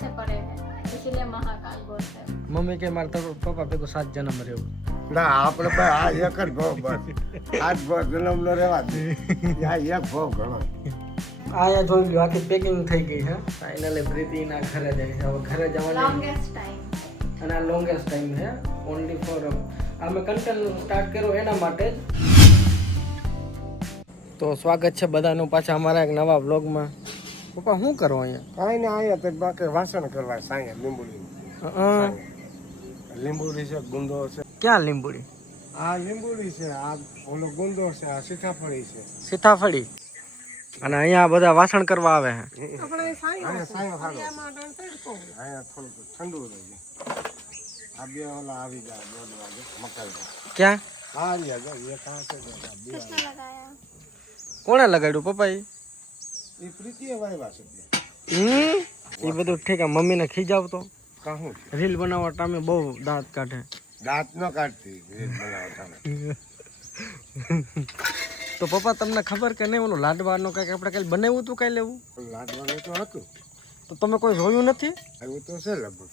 से परे है, इसीलिए महाकाल बोलते हैं। मम्मी के मारता पापा पे को 7 जन्म રહ્યો ના આપણે ભાઈ આ એક જ ભાવ બસ આજ ભાવ જન્મ નો રહેવા દે આ એક ભાવ ઘણો આયા જોઈ લ્યો આખી પેકિંગ થઈ ગઈ છે ફાઇનલી પ્રીતિના ઘરે જાય છે હવે ઘરે જવાનું लॉन्गेस्ट टाइम અને આ લોંગેસ્ટ ટાઈમ છે ઓન્લી ફોર અમે કન્ટેન્ટ સ્ટાર્ટ કર્યો એના માટે જ તો સ્વાગત છે બધાનું પાછા અમારા એક નવા વ્લોગમાં પપ્પા શું કરો અહીંયા કાંઈ ને આયા તો બાકી વાસણ કરવા સાંયા લીંબુડી લીંબુડી છે ગુંદો છે ક્યાં લીંબુડી આ લીંબુડી છે આ ઓલો ગુંદો છે આ સીતાફળી છે સીતાફળી અને અહીંયા બધા વાસણ કરવા આવે છે અહીંયા સાંયો ખાડો અહીંયા થોડું ઠંડુ રહી જાય આ બે ઓલા આવી જાય 2 વાગે મકાઈ ક્યાં આ રહ્યા જો એક આ છે બે किसने लगाया? કોણે લગાડ્યું પપ્પા એ પ્રીતિએ વાવ્યા છે એ બધું ઠીક છે મમ્મીને ખીજાવતો કહું રીલ બનાવવા ટાઈમે બહુ દાંત કાઢે દાંત ન કાઢતી રીત બનાવતા તો પપ્પા તમને ખબર કે નહીં ઓલું લાડવાનું કંઈક આપણે કાલે બનાવ્યું હતું કાલે લેવું લાડવાનું તો હતું તો તમે કોઈ જોયું નથી આવ્યું તો છે લગભગ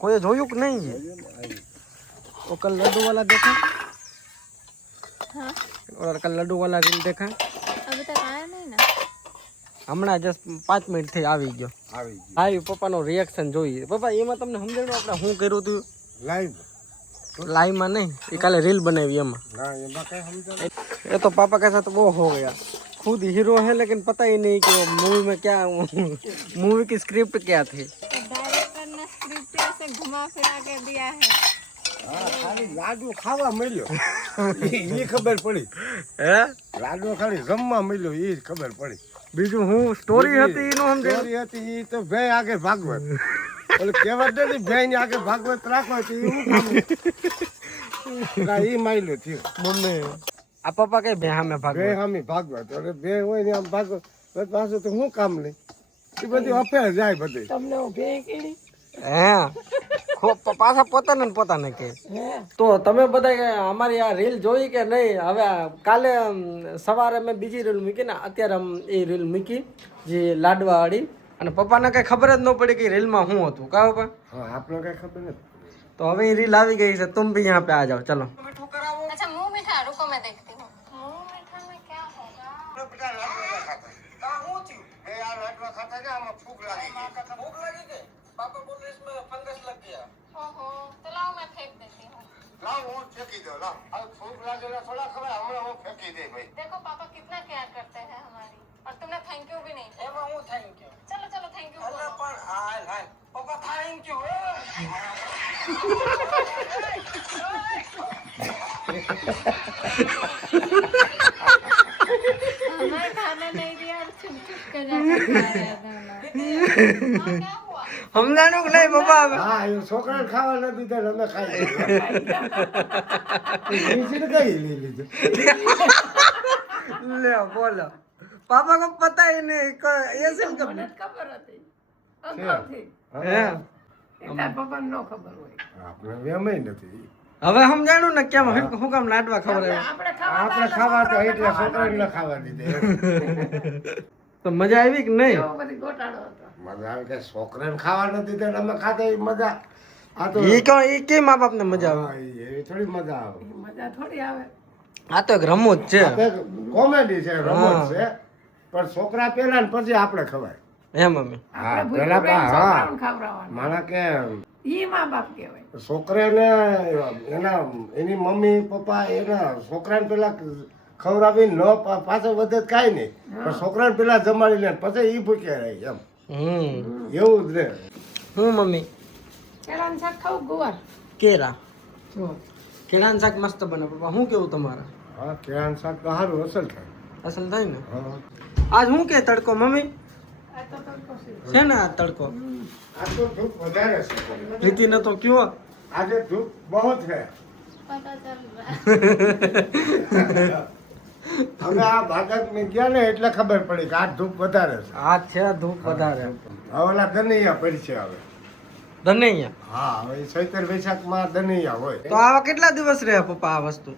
કોઈએ જોયું કે નહીં वो कल लड्डू वाला देखा हाँ और कल लड्डू वाला रील देखा अभी तक आया नहीं ना। હમણાં જસ્ટ 5 મિનિટ થઈ આવી ગયો આવી ગઈ આવી પપ્પાનો રિએક્શન જોઈએ પપ્પા એમાં તમને સમજાયું આપણે શું કર્યું હતું લાઈવ લાઈવમાં नहीं એ કાલે રીલ બનાવી એમાં ના એમાં કઈ સમજાય ये तो पापा के साथ वो हो गया खुद हीरो है लेकिन पता ही नहीं कि मूवी में क्या मूवी की स्क्रिप्ट क्या थी तो डायरेक्टर ने स्क्रिप्ट ऐसे घुमा फिरा के दिया है। હા ખાલી લાડુ ખાવા મળ્યો એ ખબર પડી હે લાડુ ખાલી જમવા મળ્યો એ ખબર પડી બીજું હું સ્ટોરી હતી એનું સમજાયું ચોરી હતી એ તો ભાઈ આગે ભાગવત ઓલે કહેવત નથી ભાઈ ને આગે ભાગવત રાખો તો એ હું કામ એ માયલો થયો મમ્મી આ પપ્પા કઈ બેહા મેં ભાગ બે હામી ભાગવત એટલે બે હોય ને આમ ભાગવત પાછું તો શું કામ નહીં એ બધી અફેર જાય બધી હે પાછા પોતાને કે તો તમે બધા અમારી આ રીલ જોઈ કે નહીં હવે કાલે સવારે મેં બીજી રીલ મૂકી ને અત્યારે એ રીલ મૂકી જે લાડવા વાળી અને પપ્પાને કઈ ખબર જ ન પડી કે રીલમાં શું હતું કા પપ્પા હા આપણે કઈ ખબર નથી તો હવે એ રીલ આવી ગઈ છે तुम भी यहाँ पे आ जाओ चलो अच्छा मुंह मीठा, रुको मैं देखती हूँ मुंह मीठा में क्या होगा। ओहो, तो लाओ मैं फेंक देती हूँ। देखो पापा कितना केयर करते हैं हमारी और तुमने थैंक यू भी नहीं किया। चलो चलो थैंक यू बोलो। हमें खाना नहीं दिया और चुप चुप कर जाकर खा रहे थे हम लोग। हाँ, क्या हुआ? સમજાણું કે નહીં પપ્પા હવે હા એ છોકરાને ખાવા ન દીધા ને અમે ખાઈ લીધું કઈ લઈ લીધું ले बोलो पापा को पता ही नहीं ये सिर्फ આપણે વેમય નથી હવે સમજાણું ને કેમ હું કામ લાડવા ખબર આપણે ખાવા તો એટલે છોકરાને ન ખાવા દીધે તો મજા આવી કે નહીં મજા આવે કે છોકરાને ખાવા ન દીધે ને અમે ખાતા એ મજા આ તો એ કે મા બાપ ને મજા આવે હા, એવી થોડી મજા આવે આ તો એક રમૂજ છે કોમેડી છે રમત છે પણ છોકરા પેલા ને પછી આપણે ખવાય હે મમ્મી હા પેલા હા માણા કે છોકરાને એની મમ્મી પપ્પા એના છોકરાને પેલા ખવડાવી ન પાછો વધે કાંઈ નહીં પણ છોકરાને પેલા જમાડી લે પછી ઈ ભૂખ્યા રહે એમ એવું જ રે હું મમ્મી કેરા કેળાનું શાક મસ્ત બને પપ્પા શું કેવું તમારા હા કેળાનું શાક તો સારું અસલ થાય અસલ થાય ને હા આજ હું કે તડકો મમ્મી છે ને આ તડકો આ તો ધૂપ વધારે છે પ્રીતિ ને તો કયો આજે ધૂપ બહુ છે पता चल रहा है। હવે આ ભાગત મેં ગયા ને એટલે ખબર પડી કે આ ધૂપ વધારે છે આ છે ધૂપ વધારે હવે ઓલા દનૈયા પડશે હવે ધનૈયા હા હવે ચૈતર વૈશાખમાં દનૈયા હોય તો આવા કેટલા દિવસ રહે પપ્પા આ વસ્તુ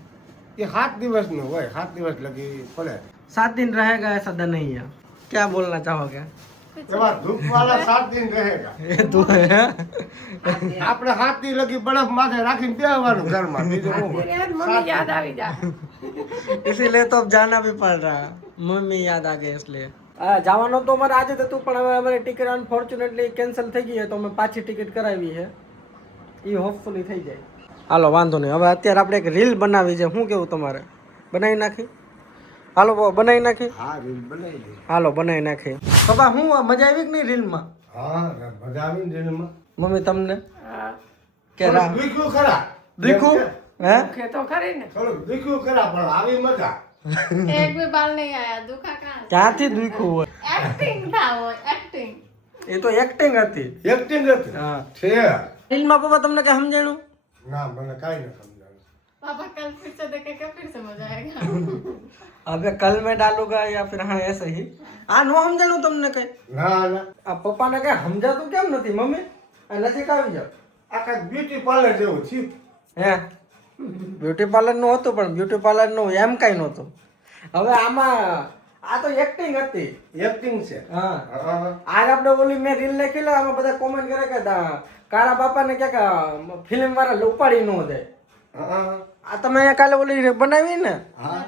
એ 7 દિવસનું હોય 7 દિવસ લગી પડે 7 दिन रहेगा ऐसा धनैया क्या बोलना चाहोगे એવા ધૂપવાળા 7 દિન રહેગા એ તો હે આપણે 7 દી લગી બરફ માથે રાખીને બેહવાનું ઘરમાં બીજું હું मम्मी याद आ गई जा इसीलिए तो अब जाना भी पड़ रहा मम्मी याद आ गई इसलिए જવાનું તો અમારે આજે જ હતું પણ હવે અમારી ટિકિટ અનફોર્ચ્યુનેટલી કેન્સલ થઈ ગઈ છે તો અમે પાછી ટિકિટ કરાવી છે એ હોપફુલી થઈ જાય હાલો વાંધો નહીં હવે અત્યારે આપણે એક રીલ બનાવી છે શું કેવું તમારે બનાવી નાખી હાલો બનાવી નાખી હા રીલ બનાવી દે હાલો બનાવી નાખી પપ્પા હું મજા આવી કે નહીં રીલમાં હા મજા આવી ને રીલમાં મમ્મી તમને કે થોડુંક દીખ્યું ખરા દીખું હે के तो करे ने થોડુંક દીખ્યું ખરા પણ આવી મજા एक भी बाल नहीं आया दुखा कहाँ ક્યાંથી દીખું હોય एक्टिंग था वो एक्टिंग એ તો એક્ટિંગ હતી એક્ટિંગ હતી હા છે રીલમાં પપ્પા તમને કઈ સમજાણું ના મને કાંઈ ન સમજાયું पापा कल फिर से देखेगा फिर समझ आएगा अबे कल मैं डालूंगा या फिर हाँ ऐसे ही આ નો સમજાણું તમને કઈ ના ના આ પપ્પાને કઈ સમજાતું કેમ નથી મમ્મી આ નજીક આવી જાવ આખા બ્યુટી પાર્લર જેવું થયું હે બ્યુટી પાર્લર નું હતું પણ બ્યુટી પાર્લર નું એમ કઈ નહોતું હવે આમાં આ તો એક્ટિંગ હતી એક્ટિંગ છે હા હા આજ આપણે ઓલી મેં રીલ નાખી આમાં બધા કોમેન્ટ કરે કે કાળા બાપાને કે ફિલ્મ વાળા ઉપાડી ન દે હા આ તમે અહીંયા કાલે ઓલી બનાવી ને હા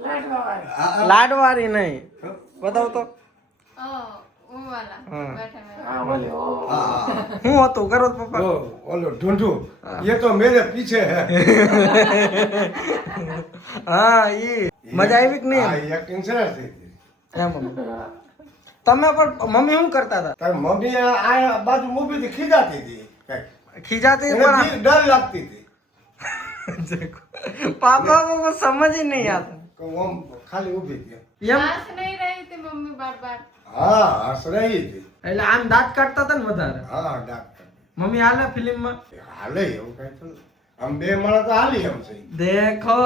लाडवा वाली લાડવારી નહીં બતાવ તો ओ वो वाला हाँ। बैठे में हाँ बोले ओ હા શું હતું કરો તો પપ્પા वो ओलो ढूंढू ये तो मेरे पीछे है હા ઈ મજા આવી કે હા નહીં एक्टिंग सरस થઈ હતી એમ મમ્મી. તમે પણ મમ્મી શું કરતા હતા તારી મમ્મી આ બાજુ મૂવી થી ખીજાતી હતી કાંઈક. ખીજાતી એને પણ ડર લાગતી હતી પાપા को समझ ही नहीं आता કે ઓમ ખાલી ઊભી હતી એમ हंस नहीं रही थी मम्मी बार बार હા હસ રહી હતી એટલે આમ દાંત કાઢતા હતા ને વધારે હા ડાક્ટર મમ્મી હાલે ફિલ્મ માં હાલે એવું કઈ થોડું આમ બે માણસ તો હાલી એમ છે દેખો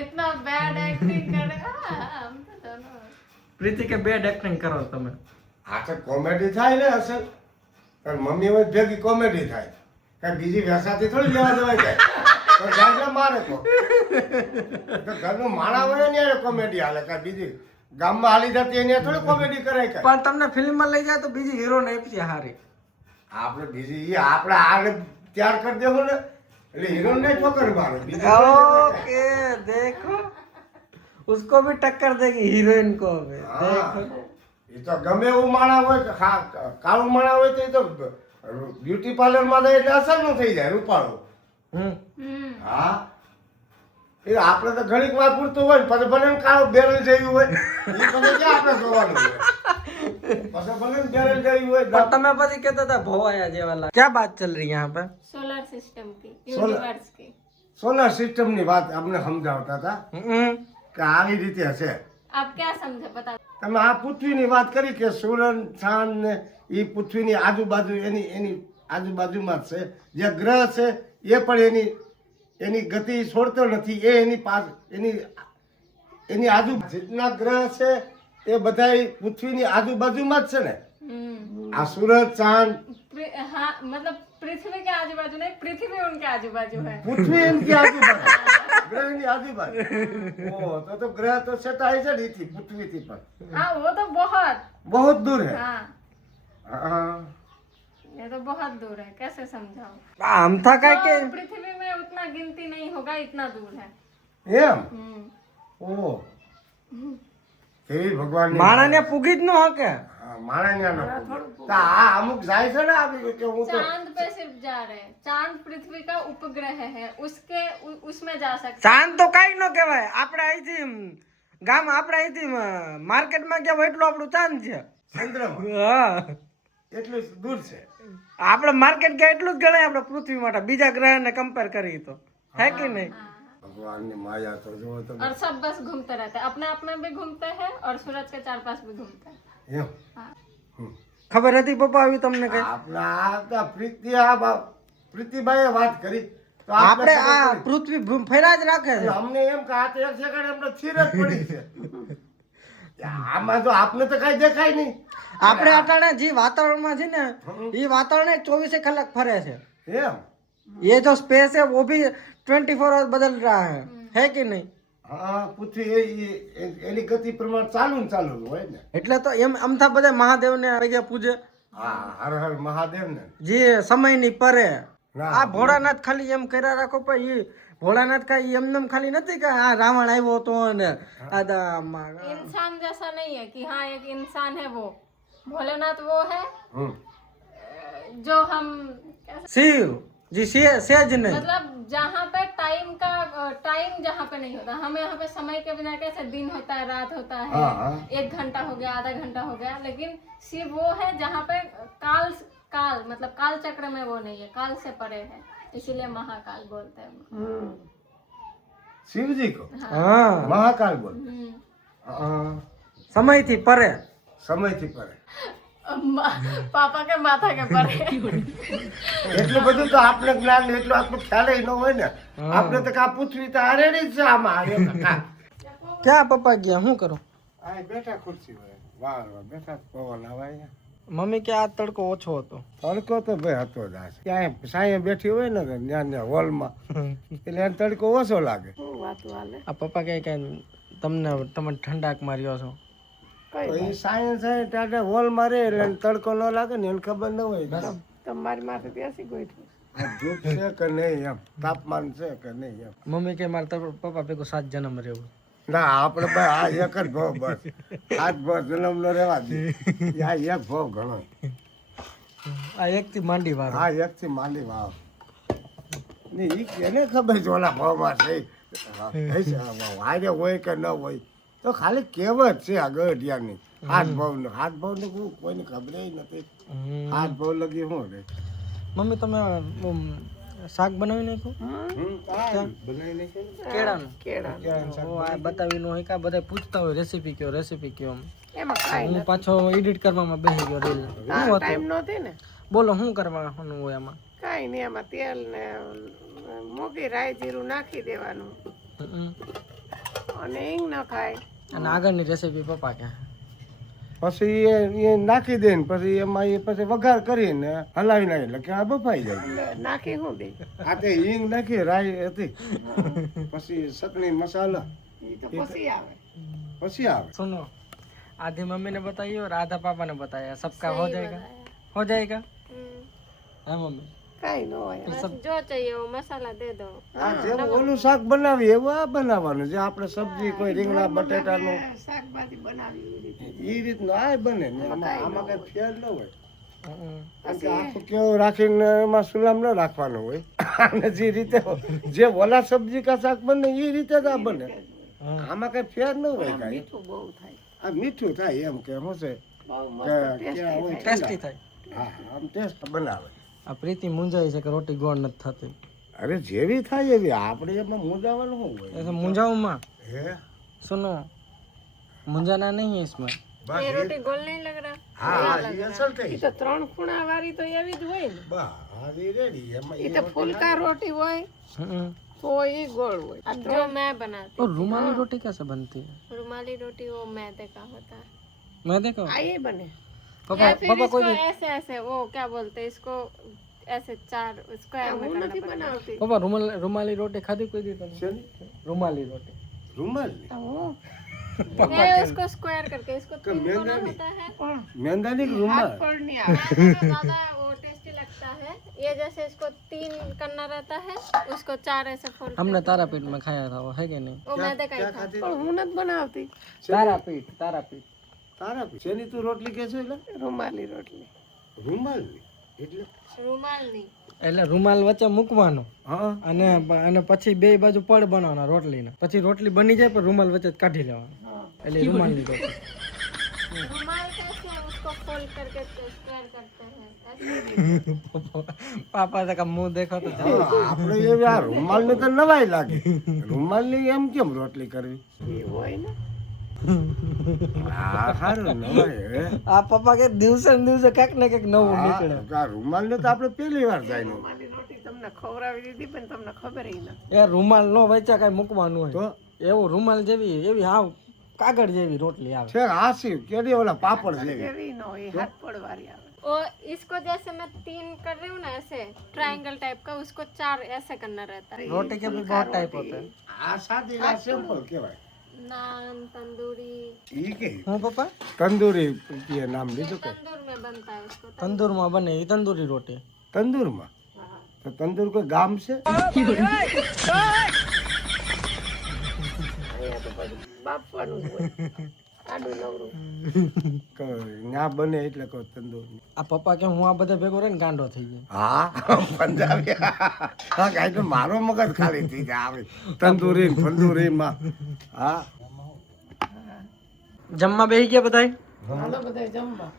इतना बैड एक्टिंग करे हम तो दोनों પ્રીતિ કે બેડ એક્ટિંગ કરો તમે આ તો કોમેડી થાય ને અસલ પણ મમ્મી હોય ભેગી કોમેડી થાય કઈ બીજી વેસાથી થોડી લેવા દેવાય જાય તો ગાજલા મારે તો ઘરનું માણા હોય ને કોમેડી હાલે કઈ બીજી ગામમાં હાલી જતી એને થોડી કોમેડી કરાય કઈ પણ તમને ફિલ્મ માં લઈ જાય તો બીજી હીરો ને આપી હારી આપણે બીજી ઈ આપણે આને તૈયાર કરી દેવું ને એટલે હીરોઈન ને ઠોકર મારે બીજી ओके देखो उसको भी टक्कर देगी हीरोइन को भी देखो એ તો ગમે એવું માણા હોય કે કાળું માણા હોય તો એ તો બ્યુટી પાર્લર માં જાય એટલે અસર નું થઈ જાય રૂપાળું હા એ આપણે તો ઘણીક વાર પૂરતું હોય ને પછી ભલે ને કાળું બેરલ જેવું હોય એ પછી ક્યાં આપણે જોવાનું હોય પછી ભલે ને બેરલ જેવું હોય पर તમે પછી કહેતા હતા ભોવાયા જેવા લાગે क्या बात चल रही है यहाँ पे सोलर सिस्टम की Solar- यूनिवर्स की સોલાર સિસ્ટમ ની વાત અમને સમજાવતા હતા કે આવી રીતે હશે आप क्या समझे बता તમે આ પૃથ્વીની વાત કરી કે સૂરજ ચાંદ ને એ પૃથ્વીની આજુબાજુ એની એની આજુબાજુમાં જ છે જે ગ્રહ છે એ પણ એની ગતિ છોડતો નથી એ એની પાસ એની આજુ જેટલા ગ્રહ છે એ બધા પૃથ્વીની આજુબાજુમાં જ છે ને આ સૂરજ ચાંદ हाँ मतलब पृथ्वी के आजू बाजू नहीं पृथ्वी उनके आजू बाजू है પૃથ્વી એની આજુબાજુ ગ્રહની આજુબાજુ ઓ તો ગ્રહ તો સેટાય છે ને એથી પૃથ્વીથી પણ हाँ वो तो बहुत બહુ દૂર હે हाँ હા ये तो बहुत दूर है कैसे समझाओ આમ થા કઈ કે तो पृथ्वी में उतना गिनती नहीं होगा इतना दूर है એમ हम्म ઓ કેવી ભગવાન માણાને પૂગી જ ન હકે માણસ આ અમુક જાય છે ને આવી કે હું તો चांद पे सिर्फ जा रहे हैं चांद पृथ्वी का उपग्रह है उसके उसमें जा सकते ચાંદ તો કઈ ન કહેવાય આપણે અહીંથી ગામ આપણે અહીંથી માર્કેટમાં ગયા હોય એટલું આપણું ચાંદ છે ચંદ્રમાં હા એટલું દૂર છે આપણે માર્કેટ ગયા એટલું જ ગણાય આપણે પૃથ્વી માટે બીજા ગ્રહને કમ્પેર કરીએ તો હે કે નહીં ભગવાનની માયા તો જો તમે और सब बस घूमते रहते हैं अपने आप में भी घूमते हैं और सूरज के चार पास भी घूमते हैं એમ हाँ ખબર હતી પપ્પા આવી તમને કઈ આપણા આ પ્રીતિભાઈએ વાત કરી તો આપણે આ પૃથ્વી ફેરા જ રાખે છે અમને એમ કે આ તો એક સેકન્ડ એમને થીર જ પડી છે આમાં તો આપને તો કઈ દેખાય નહીં આપણે અટાણે જે વાતાવરણમાં છે ને એ વાતાવરણ 24 કલાક ફરે છે એમ ये जो स्पेस है वो भी 24 आवर्स बदल रहा है कि नहीं હા પૃથ્વી એની ગતિ પ્રમાણે ચાલુ ને ચાલુ હોય ને. એટલે તો એમ અમથા બધા મહાદેવને પગે પૂજે હા હર હર મહાદેવ ને. જે સમયની પરે. ના. આ ભોળાનાથ ખાલી એમ કર્યા રાખો પણ ઈ ભોળાનાથ કઈ એમને ખાલી નથી કે આ રાવણ આવ્યો હતો ને इंसान जैसा नहीं है कि हाँ एक इंसान है वो भोलेनाथ वो है હમ. जो हम શિવ जी सेज नहीं मतलब जहाँ पे टाइम जहाँ पे नहीं होता हमें यहाँ पे समय के बिना कैसे दिन होता है रात होता है हाँ। 1 घंटा हो गया आधा घंटा हो गया लेकिन शिव वो है जहाँ पे काल मतलब काल चक्र में वो नहीं है काल से परे है इसीलिए महाकाल बोलते हैं શિવજી કો हाँ મહાકાલ બોલ. हम्म। હા, समय थी परे સમયથી પરે. पापा के माथा के परे એટલું બધું તો આપણે જ્ઞાન ને એટલું આપણું ખ્યાલ ન હોય ને. આપણે તો કા પૃથ્વી તો હારેડી જ છે આમાં હારે કાકા. क्या पप्पा गया हूँ करो આ બેઠા ખુરશી પર. વાહ વાહ બેઠા પવન આવે અહીંયા. મમ્મી કે આ તડકો ઓછો હતો તડકો તો ભાઈ હતો જ આ. ક્યાંય સાંયે બેઠી હોય ને ત્યાં હોલમાં એટલે એને તડકો ઓછો લાગે. શું વાતું હાલે આ પપ્પા કહે કે તમે ઠંડાક માર્યો છો તો એ સાયન્સ છે ત્યારે હોલમાં રહે એટલે એને તડકો ન લાગે ને એને ખબર ન હોય તમારી માથે ત્યાંથી ગોઠવું આ ધૂપ છે કે નહીં એમ તાપમાન છે કે નહીં એમ. મમ્મી કે મારે પપ્પા ભેગું 7 જન્મ રહેવું ના આપણે ભાઈ આ એક જ ભાવ બસ. આજ ભાવ જન્મ ન રહેવા દે. આ એક ભાવ ઘણો. આ એકથી માંડી વાળો આ એક થી માંડી વાવ ને ઈ એને ખબર છે ઓલા ભાવમાં છે વાયરે હોય કે ન હોય તો ખાલી કહેવત છે આ ગઢિયાની. હાથ ભાવ ને કોઈને ખબર નથી. હાથ ભાવ લગી શું રે. મમ્મી તમે શાક બનાવી નાખ્યું કેળાનું આ બતાવીને હોય કે બધા પૂછતા હોય રેસીપી કયો એમાં કાંઈ હું પાછો એડિટ કરવામાં બેસી ગયો રીલ ટાઈમ નહોતી ને બોલો શું કરવાનું હોય એમાં કાંઈ નહીં એમાં તેલ ને મોગી રાઈ જીરું નાખી દેવાનું અને હિંગ નખાય અને આગળની રેસીપી પપ્પા કે પછી એ નાખી દે ને પછી એમાં એ પછી વઘાર કરીને હલાવી નાખે એટલે કે આ બફાઈ જાય. એટલે નાખી શું દે આ તે હિંગ નાખી રાઈ હતી પછી ચટણી મસાલા એ તો પછી આવે પછી આવે. सुनो आधी मम्मी ने बताई और आधा पापा ने बताया सबका हो जाएगा हाँ मम्मी કાંઈ ન હોય जो चाहिए वो मसाला दे दो આ જેમ ઓલું શાક બનાવીએ એવું આ બનાવવાનું જે આપણે સબ્જી કોઈ રીંગણા બટેટાનું શાકભાજી બનાવી એ રીતે એ રીતનું આ બને ને આમાં કઈ ફેર ન હોય. કારણ કે આખું કેવું રાખીને એમાં સુલામ ન રાખવાનું હોય. અને જે રીતે જે ઓલા સબ્જી કા શાક બને એ રીતે જ આ બને. આમાં કઈ ફેર ન હોય કાંઈ. મીઠું બહુ થાય આ મીઠું થાય એમ કે શું છે બહુ કે મસ્ત ક્યાં હોય टेस्टी થાય હા આમ ટેસ્ટ બનાવે. આ પ્રીતિ મૂંઝાઈ છે કે રોટી ગોળ નથી થતી અરે જેવી થાય એવી આપણે એમાં મૂંઝાવાનું શું હોય. ऐसे मुंजाऊं माँ હે सुनो मुंजाना नहीं है इसमें ये रोटी गोल नहीं लग रहा હા એ અસલ થઈ. એ તો 3 ખૂણા વાળી તો એવી જ હોય ને બા આવી રેડી એમાં એ તો ફુલકા રોટી હોય તો એ ગોળ હોય આ जो मैं बनाती और रुमाली रोटी कैसे बनती है हूँ रुमाली रोटी वो मैदे का होता है मैं देखो આ એ बने पापा या फिर पापा इसको कोई ऐसे ऐसे वो क्या बोलते हैं इसको ऐसे 4 स्क्वायर में હું करना નથી पड़ता है। બનાવતી पापा रुमाली रोटी खाधी कोई दी तुमने શેની? रुमाली रोटी રૂમાલ હું नहीं उसको स्क्वायर करके इसको 3 कोना मैदानी। होता है પણ મેંદાની રૂમાલ હાથ પર नहीं આવે मैदे में ज्यादा वो टेस्टी लगता है ये जैसे इसको 3 करना रहता है उसको 4 ऐसे फोल्ड हमने तारापीठ में खाया था वो है कि नहीं वो मैदे का ही था પણ હું નથી બનાવતી तारापीठ તારા શેની તું રોટલી કે છે એટલે રૂમાલી રોટલી રૂમાલ એટલે रुमाल नहीं એટલે રૂમાલ વચ્ચે મૂકવાનો હા અને પછી બે બાજુ પડ બનાવવાના રોટલીના પછી રોટલી બની જાય પણ રૂમાલ વચ્ચે કાઢી લેવાનો એટલે રૂમાલની રોટલી रुमाल कैसे है उसको फोल्ड करके स्क्वायर करते हैं ऐसे પાપા તો મુંહ દેખો તો આપણે એવી આ રૂમાલ ને તો નવાઈ લાગે. રૂમાલ ની એમ કેમ રોટલી કરવી. એ હોય ને હા સારું નવાઈ હે. આ પપ્પા કે દિવસે ને દિવસે કઈક ને કઈક નવું નીકળે આ રૂમાલ ને તો આપણે પહેલી વાર જાય ને. રૂમાલી રોટી તમને ખવડાવી દીધી પણ તમને ખબર નથી એ રૂમાલ નો વચ્ચે કઈ મૂકવાનું તો હોય એવું રૂમાલ જેવી એવી હાવ કાગળ જેવી રોટલી આવે છે હાસી કેડી ઓલા પાપડ જેવી એવી ન હોય હાથ પડવારી આવે और इसको जैसे मैं 3 कर रही हूँ ना ऐसे ट्रायंगल टाइप का, उसको 4 ऐसे करना रहता है। रोटी के भी बहुत टाइप होते हैं। આ સાદી આ સિમ્પલ કહેવાય. नान, तंदूरी, ઈ કે हाँ पापा તંદૂરી કે નામ લીધું કે तंदूर में बनता है उसको। तंदूर में बने ये तंदूरी रोटी। તંદૂરમાં તો તંદૂર કોઈ ગામ છે બાફવાનું જ હોય આડું નવરું. ના બને એટલે કહું તંદૂર. આ પપ્પા કે હું આ બધા ભેગો રહીને ગાંડો થઈ ગયો। હા પંજાબી હા કાંઈ તો મારો મગજ ખાલી થઈ જાય આવે તંદૂરી ને ફંદૂરીમાં. હા જમવા બેસી ગયા બધાય? હાલો બધા જમવા.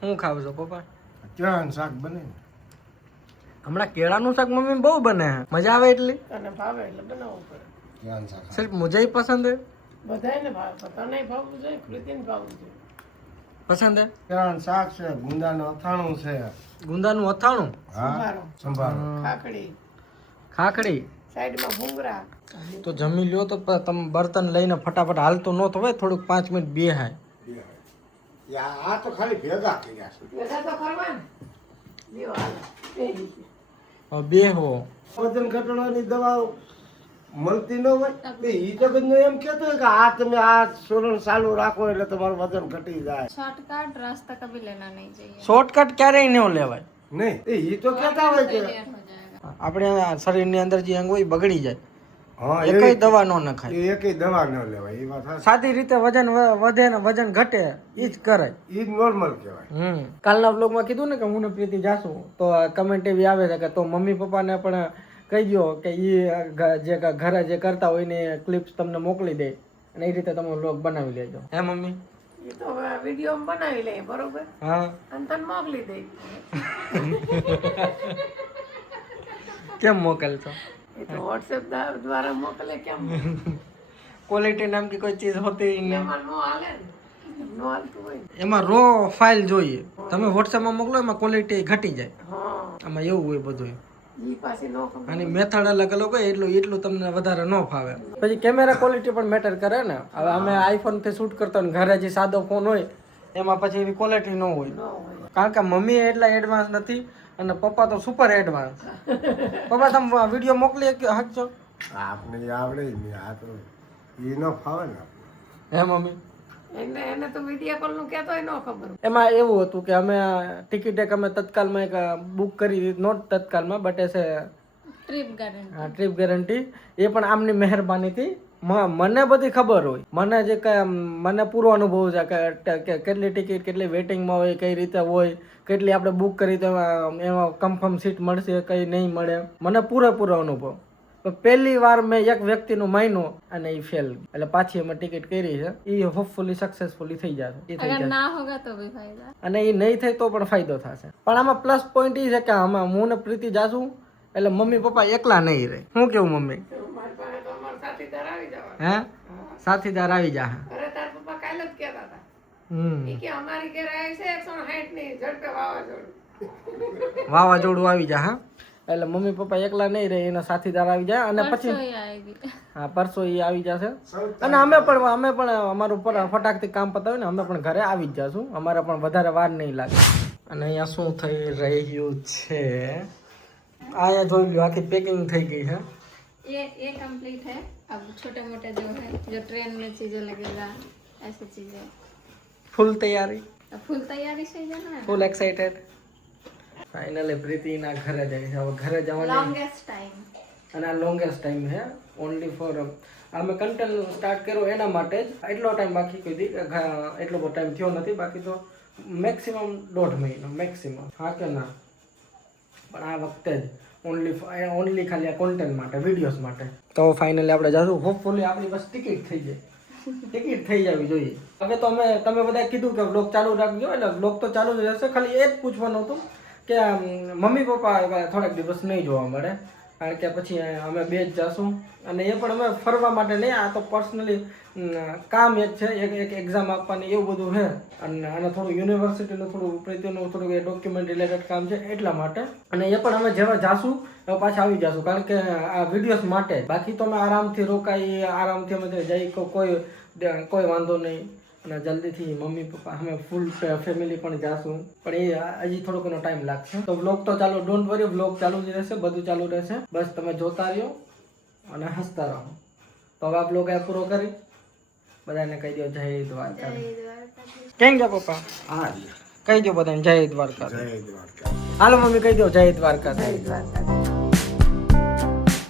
હું ખાવ છો પપ્પા? કેળાનું શાક બને ને. હમણાં કેળાનું શાક મમ્મી બહુ બને છે, મજા આવે એટલી? તને ભાવે એટલે બનાવવું પડે. કેળાનું શાક સિર્ફ મુझे ही पसंद है। બધાયને ભાવે પણ તને ભાવવું જોઈએ, કૃતિને ભાવવું જોઈએ. पसंद है। કેળાનું શાક છે, ગુંદાનું અથાણું છે. ગુંદાનું અથાણું, હા સંભારો, સંભારો. ખાખડી, ખાખડી। સાઈડમાં ભૂંગળા. તો જમી લ્યો તો તમે બર્તન લઈને ફટાફટ હાલતો ન થવાય, થોડુંક 5 મિનિટ બેહાય। આ તો ખાલી ભેગા કર્યા છે. બધા તો કરવા ને. લ્યો હાલો. બેહી ગયો. હવે બેહો। વજન ઘટાડવાની દવા મળતી ન હોય તો ઈ જગતનો એમ કહેતો હોય કે આ તમે આ સોરણ ચાલુ રાખો એટલે તમારું વજન ઘટી જાય. शॉर्टकट रास्ता कभी लेना नहीं चाहिए, શોર્ટકટ ક્યારેય ન લેવાય। નહીં ઈ તો કહેતા હોય કે क्लियर हो जाएगा। આપણે શરીરની અંદર જે અંગ હોય એ બગડી જાય, હા એકય દવા ન નખાય। એ એકેય દવા ન લેવાય. એ વાત સાચી. સાદી રીતે વજન વધે ને વજન ઘટે ઈ જ કરાય। ઈ જ નોર્મલ કહેવાય. કાલના વ્લોગમાં કીધું ને કે હું ને પ્રીતિ જાશું, તો કમેન્ટ એવી આવે છે કે તો મમ્મી પપ્પાને પણ કહી દો કે ઈ જે ઘરે જે કરતા હોય ને ક્લિપ્સ તમને મોકલી દે અને એ રીતે તમે વ્લોગ બનાવી લેજો। હે મમ્મી? એ તો હવે વિડીયો બનાવી લઈએ બરોબર, હા। અને તને મોકલી દઈ. કેમ મોકલશો? એ તો વોટ્સએપ દ્વારા મોકલે. કેમ ક્વોલિટી નામ की कोई चीज होती ही नहीं। એમાં નો હાલે ને, નો હાલતું હોય ને. એમાં રો ફાઇલ જોઈએ, તમે વોટ્સએપમાં મોકલો એમાં ક્વોલિટી ઘટી જાય, હા આમાં એવું હોય બધું। ઈ પાછી નો ખબર. આની મેથડ અલગ અલગ હોય એટલું તમને વધારે ન ફાવે। પછી કેમેરા ક્વોલિટી પણ મેટર કરે ને। હવે અમે આઈફોન થી શૂટ કરતા હોય, ઘરે જે સાદો ફોન હોય એમાં પછી એવી ક્વોલિટી ન હોય, કારણ કે મમ્મી એટલા એડવાન્સ નથી અને પપ્પા તો સુપર એડવાન્સ। પપ્પા તમે વિડીયો મોકલી શકશો? આપને ઈ આવડે જ નહીં. આ તો ઈ ન ફાવે ને આપણે. હે મમ્મી? એને તો વિડીયો કોલ નું કહેતો નો ખબર. એમાં એવું હતું કે અમે ટિકિટ એક અમે તત્કાલમાં એક બુક કરી, નોટ તત્કાલમાં બટ એસે ट्रिप गारंटी। ટ્રીપ ગેરંટી, એ પણ આમની મહેરબાનીથી। મને બધી ખબર હોય, મને જે મને પૂરો અનુભવ છે કે કેટલી ટિકિટ કેટલી વેટિંગમાં હોય, કઈ રીતે હોય, કેટલી આપણે બુક કરી તો એમાં કન્ફર્મ સીટ મળશે કઈ નહીં મળે, મને પૂરેપૂરો અનુભવ। તો પહેલી વાર મેં એક વ્યક્તિનું માન્યું અને એ ફેલ, એટલે પાછી અમે ટિકિટ કરી છે, એ હોપફુલી સક્સેસફુલી થઈ જશે। એ થઈ अगर જશે ना होगा तो भी फायदा। અને એ નહીં થાય તો પણ ફાયદો થશે। પણ આમાં પ્લસ પોઈન્ટ એ છે કે આમાં હું ને પ્રીતિ જાશું એટલે મમ્મી પપ્પા એકલા નહીં રહે। શું કેવું મમ્મી? મારી પાસે તો અમારા સાથીદાર આવી જવા. હે સાથીદાર આવી જા। અરે તાર પપ્પા કાલે જ કહેતા હતા. ઈ કે અમારી ઘેર આવી છે 160 ની ઝડપે વાવાઝોડું. વાવાઝોડું આવી જા। હા, એટલે મમ્મી પપ્પા એકલા નહીં રહે, એના સાથીદાર આવી જાય અને પછી परसों ही आएगी। હા પરસો એ આવી જશે। અને અમે પણ અમારું ફટાકથી કામ પતાવ્યું ને અમે પણ ઘરે આવી જ જાશું, અમારે પણ વધારે વાર નહીં લાગે। અને અહીંયા શું થઈ રહ્યું છે આયા જોઈ લો, આખી પેકિંગ થઈ ગઈ છે। ये कंप्लीट है। अब छोटे मोटे जो है, जो ट्रेन में चीजें लगेगा, ऐसी चीजें। ફૂલ તૈયારી, अब फुल तैयारी से ही जाना है। ફૂલ એક્સાઇટેડ। ફાઇનલી પ્રીતિના ઘરે જાય છે, હવે ઘરે જવાની लॉन्गेस्ट टाइम। અને આ લોંગેસ્ટ ટાઈમ છે ઓનલી ફોર અમે કન્ટેન્ટ સ્ટાર્ટ કર્યો એના માટે જ। એટલો ટાઈમ બાકી કોઈ દી એટલો બધો ટાઈમ થયો નથી, બાકી તો મેક્સિમમ 1.5 મહિનો મેક્સિમમ। હા કે ના? પણ આ વખતે જ ઓનલી ખાલી આ કોન્ટેન્ટ માટે, વિડીયોઝ માટે। તો ફાઇનલી આપણે જશું, હોપફુલી આપણી બસ ટિકિટ થઈ જાય, ટિકિટ થઈ જવી જોઈએ। હવે તો તમે બધા કીધું કે વ્લોગ ચાલુ રાખજો, એટલે વ્લોગ તો ચાલુ જ રહેશે। ખાલી એ જ પૂછવાનું હતું કે મમ્મી પપ્પા થોડાક દિવસ નહીં જોવા મળે, કારણ કે પછી અમે બે જ જશું, અને એ પણ અમે ફરવા માટે નહીં, આ તો પર્સનલી કામ એક છે, એક એક્ઝામ આપવાની એવું બધું છે, અને થોડું યુનિવર્સિટીનું થોડું પ્રીતિનું થોડું એ ડોક્યુમેન્ટ રિલેટેડ કામ છે એટલા માટે। અને એ પણ અમે જેવા જાશું એવા પાછા આવી જશું, કારણ કે આ વિડીયોઝ માટે। બાકી તો અમે આરામથી રોકાઈ, આરામથી અમે જઈ, કોઈ વાંધો નહીં। અને જલ્દીથી મમ્મી પપ્પા અમે ફૂલ ફેમિલી પણ જાશું, પણ એ હજી થોડો ઘણો ટાઈમ લાગશે. તો વ્લોગ તો ચાલો, ડોન્ટ વરી, વ્લોગ ચાલુ જ રહેશે, બધું ચાલુ રહેશે. બસ તમે જોતા રહ્યો અને હસતા રહો. તો હવે આ વ્લોગ આ પૂરો કરી બધાને કહી દો જય દ્વારકા. કેમ ગયા પપ્પા? હા કહી દો બધાને જય દ્વારકા. જય દ્વારકા. હાલો મમ્મી કહી દો જય દ્વારકા. જય દ્વારકા.